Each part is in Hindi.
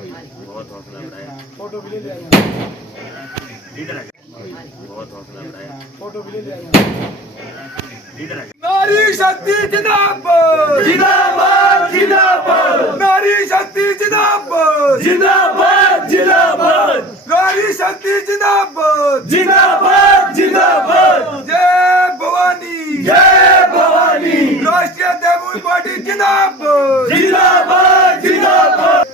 बहुत हौसला बढ़ाया। फोटो भी ले लिया इधर आ बहुत हौसला बढ़ाया। फोटो भी ले लिया इधर आ नारी शक्ति जिंदाबाद जिंदाबाद जिंदाबाद नारी शक्ति जिंदाबाद जिंदाबाद जिंदाबाद नारी शक्ति जिंदाबाद जिंदाबाद जिंदाबाद जय भवानी जय भवानी राष्ट्रीय तैमूर पार्टी जिंदाबाद जिंदाबाद जिंदाबाद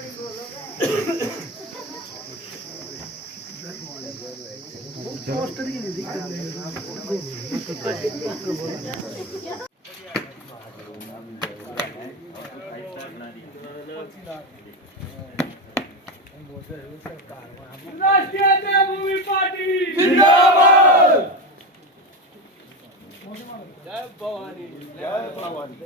राष्ट्रीय तैमूर पार्टी जिंदाबाद जय भवानी जय भवानी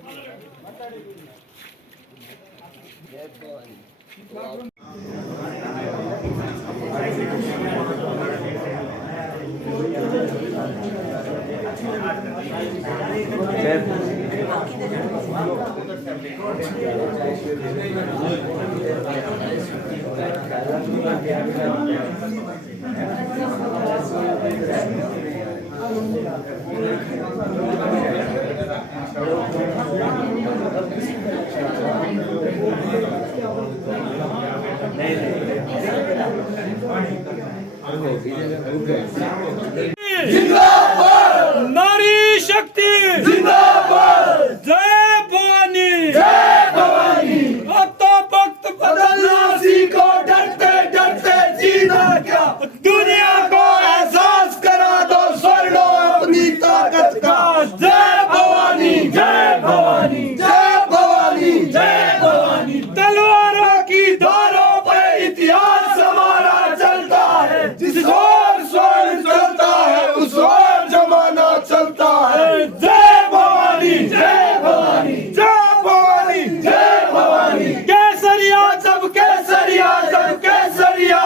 जिंदाबाद नारी शक्ति जिंदाबाद जय भवानी जय भवानी अब तो वक्त बदलना सीखो डरते डरते जीना क्या दुनिया को एहसास करा दो स्वर्णो अपनी ताकत का जय भवानी जय भवानी जय भवानी जय भवानी तलवारों की धारों पर इतिहास हमारा चलता है जिस ओर स्वर्ण चलता है उस ओर जमाना चलता है जय भवानी जय भवानी जय भवानी जय भवानी केसरिया जब केसरिया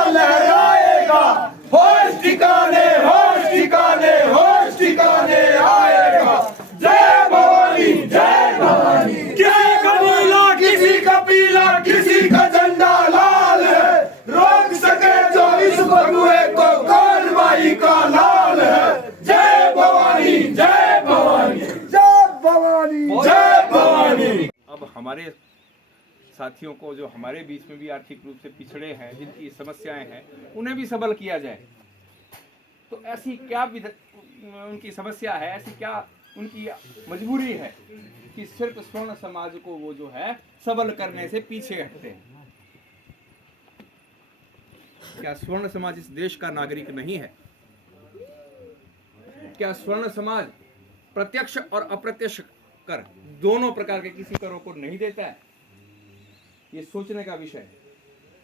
लहराएगा होश ठिकाने होश ठिकाने होश ठिकाने आएगा जय भवानी जय भवानी किसी का नीला किसी का पीला किसी का झंडा लाल है रोक सके जो इस बगुए को कौन भाई का लाल है जय भवानी जय भवानी जय भवानी जय भवानी। अब हमारे साथियों को जो हमारे बीच में भी आर्थिक रूप से पिछड़े हैं जिनकी समस्याएं हैं उन्हें भी सबल किया जाए। तो ऐसी क्या उनकी समस्या है, ऐसी क्या उनकी मजबूरी है कि सिर्फ स्वर्ण समाज को वो जो है सबल करने से पीछे हटते हैं। क्या स्वर्ण समाज इस देश का नागरिक नहीं है? क्या स्वर्ण समाज प्रत्यक्ष और अप्रत्यक्ष कर दोनों प्रकार के किसी करों को नहीं देता है? ये सोचने का विषय है।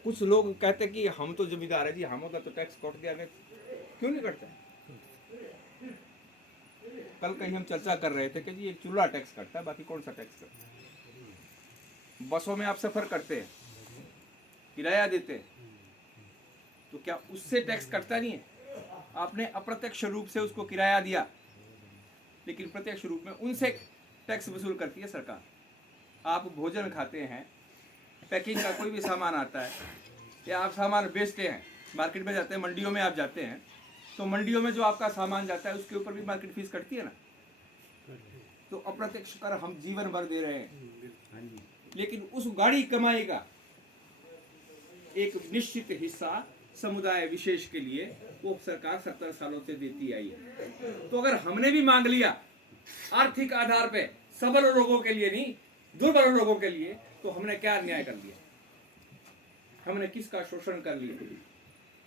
कुछ लोग कहते हैं कि हम तो जमींदार है जी, हम होगा तो टैक्स काट दिया, क्यों नहीं कटता है? कल कहीं हम चर्चा कर रहे थे कि जी एक चूल्हा टैक्स कटता है, बाकी कौन सा टैक्स करता है? बसों में आप सफर करते हैं, किराया देते हैं, तो क्या उससे टैक्स कटता नहीं है? आपने अप्रत्यक्ष रूप से उसको किराया दिया, लेकिन प्रत्यक्ष रूप में उनसे टैक्स वसूल करती है सरकार। आप भोजन खाते हैं, पैकिंग का कोई भी सामान आता है या आप सामान बेचते हैं, मार्केट में जाते हैं, मंडियों में आप जाते हैं, तो मंडियों में जो आपका सामान जाता है उसके ऊपर भी मार्केट फीस कटती है ना। तो अप्रत्यक्ष कर हम जीवन भर दे रहे हैं, लेकिन उस गाड़ी कमाई का एक निश्चित हिस्सा समुदाय विशेष के लिए वो सरकार 70 सालों से देती आई है। तो अगर हमने भी मांग लिया आर्थिक आधार पे सबल लोगों के लिए नहीं, दुर्बल लोगों के लिए, तो हमने क्या अन्याय कर लिया? हमने किसका शोषण कर लिया?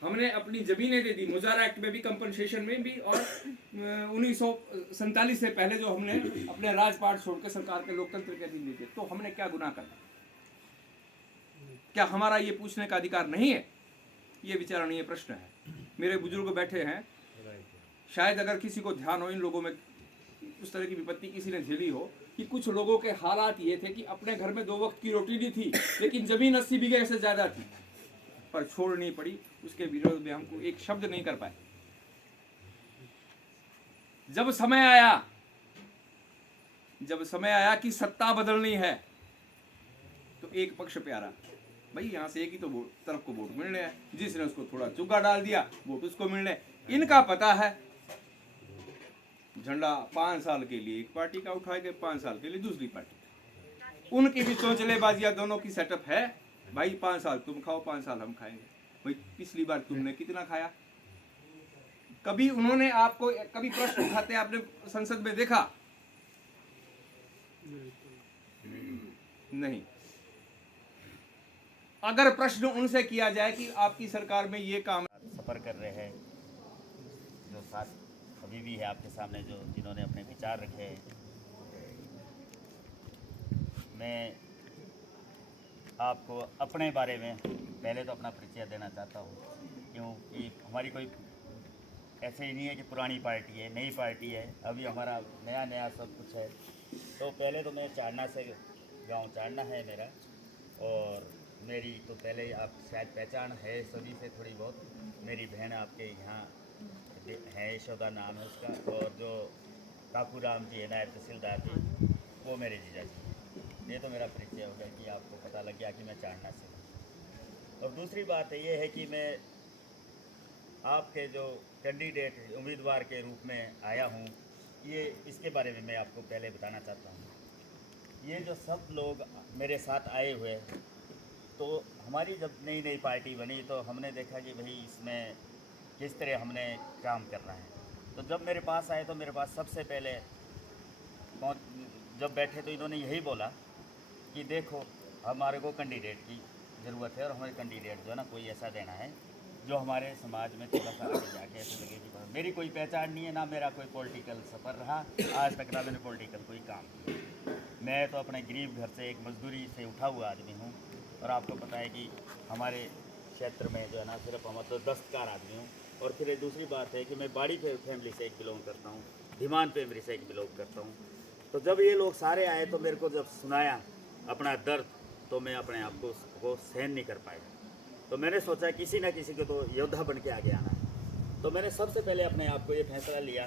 हमने अपनी जमीनें दे दी, मुजारा एक्ट में भी, कंपनसेशन में भी, और 1947 से पहले जो हमने अपने राजपाट छोड़ के सरकार के लोकतंत्र के अधीन दिए, तो हमने क्या गुनाह कर? क्या हमारा ये पूछने का अधिकार नहीं है? ये विचारणीय प्रश्न है। मेरे बुजुर्ग बैठे हैं, शायद अगर किसी को ध्यान हो, इन लोगों में उस तरह की विपत्ति किसी ने झेली हो कि कुछ लोगों के हालात ये थे कि अपने घर में 2 वक्त की रोटी नहीं थी, लेकिन जमीन 80 बीघे से ज्यादा थी, पर छोड़नी पड़ी। उसके विरोध में हमको एक शब्द नहीं कर पाए। जब समय आया कि सत्ता बदलनी है, तो एक पक्ष प्यारा, भाई यहाँ से एक ही तो तरफ को वोट मिल रहे हैं, जिसने उसको थोड़ा चुग्गा डाल दिया वोट उसको मिल रहे। इनका पता है झंडा 5 साल के लिए एक पार्टी का उठाएंगे, 5 साल के लिए दूसरी पार्टी का। उनकी भी चौंचलेबाजियां दोनों की सेटअप है। भाई 5 साल तुम खाओ, 5 साल हम खाएंगे। भाई पिछली बार तुमने कितना खाया? कभी उन्होंने आपको कभी प्रश्न उठाते आपने संसद में देखा? नहीं। अगर प्रश्न उनसे किया जाए कि आपकी सरकार में ये काम सफ़र कर रहे हैं, जो साथ अभी भी है आपके सामने, जो जिन्होंने अपने विचार रखे हैं, मैं आपको अपने बारे में पहले तो अपना परिचय देना चाहता हूँ, क्योंकि हमारी कोई ऐसे ही नहीं है कि पुरानी पार्टी है, नई पार्टी है, अभी हमारा नया नया सब कुछ है। तो पहले तो मैं चाड़ना से, गांव चाड़ना है मेरा, और मेरी तो पहले आप शायद पहचान है सभी से थोड़ी बहुत। मेरी बहन आपके यहाँ है, यशोदा नाम है उसका, और जो काकू राम जी है नायब तहसीलदार जी, वो मेरे जीजा जी। ये तो मेरा परिचय हो गया कि आपको पता लग गया कि मैं चाड़ना से हूँ। और दूसरी बात ये है कि मैं आपके जो कैंडिडेट उम्मीदवार के रूप में आया हूँ, ये इसके बारे में मैं आपको पहले बताना चाहता हूँ। ये जो सब लोग मेरे साथ आए हुए, तो हमारी जब नई नई पार्टी बनी तो हमने देखा कि भाई इसमें किस तरह हमने काम करना है। तो जब मेरे पास आए तो मेरे पास सबसे पहले जब बैठे तो इन्होंने यही बोला कि देखो हमारे को कैंडिडेट की ज़रूरत है, और हमारे कैंडिडेट जो है ना कोई ऐसा देना है जो हमारे समाज में थोड़ा सा आगे जाके ऐसे लगे कि मेरी कोई पहचान नहीं है, ना मेरा कोई पॉलिटिकल सफ़र रहा आज तक, ना मैंने पॉलिटिकल कोई काम किया। मैं तो अपने गरीब घर से एक मजदूरी से उठा हुआ आदमी हूँ, और आपको पता है कि हमारे क्षेत्र में जो है ना सिर्फ हम तो दस्तकार आदमी हूँ। और फिर एक दूसरी बात है कि मैं बाड़ी फैमिली से एक बिलोंग करता हूँ, धीमान फैमिली से एक बिलोंग करता हूँ। तो जब ये लोग सारे आए तो मेरे को जब सुनाया अपना दर्द, तो मैं अपने आप को सहन नहीं कर पाया। तो मैंने सोचा किसी ना किसी को तो योद्धा बन के आगे आना है। तो मैंने सबसे पहले अपने आप को ये फैसला लिया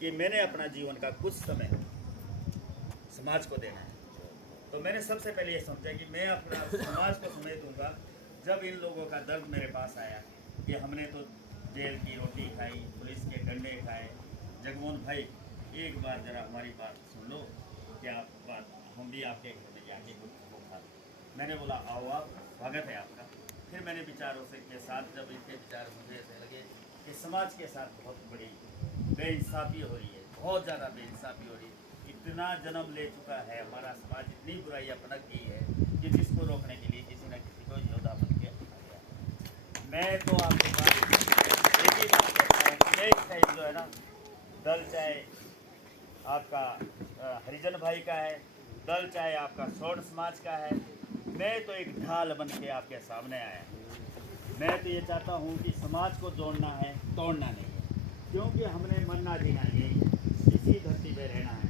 कि मैंने अपना जीवन का कुछ समय समाज को देना है। तो मैंने सबसे पहले ये सोचा कि मैं अपना समाज को समय दूंगा। जब इन लोगों का दर्द मेरे पास आया कि हमने तो जेल की रोटी खाई, पुलिस के डंडे खाए, जगमोहन भाई एक बार ज़रा हमारी बात सुन लो, क्या बात, हम भी आपके घर में जाके कुछ खा। मैंने बोला आओ आप, स्वागत है आपका। फिर मैंने विचारों से के साथ जब इनके विचार मुझे ऐसे लगे कि समाज के साथ बहुत बड़ी बेइंसाफ़ी हो रही है, बहुत ज़्यादा बेइंसाफ़ी हो रही है। इतना जन्म ले चुका है हमारा समाज, इतनी बुराइयाँ पनप गई है कि जिसको रोकने के लिए किसी न किसी को योद्धा बन के आ गया। मैं तो आपके पास एक ही बात कहता हूँ कि एक टाइम जो है ना, दल चाहे आपका हरिजन भाई का है, दल चाहे आपका स्वर्ण समाज का है, मैं तो एक ढाल बन के आपके सामने आया। मैं तो ये चाहता हूँ कि समाज को जोड़ना है, तोड़ना नहीं है, क्योंकि हमने मरना जीना यही, इसी धरती पे रहना है।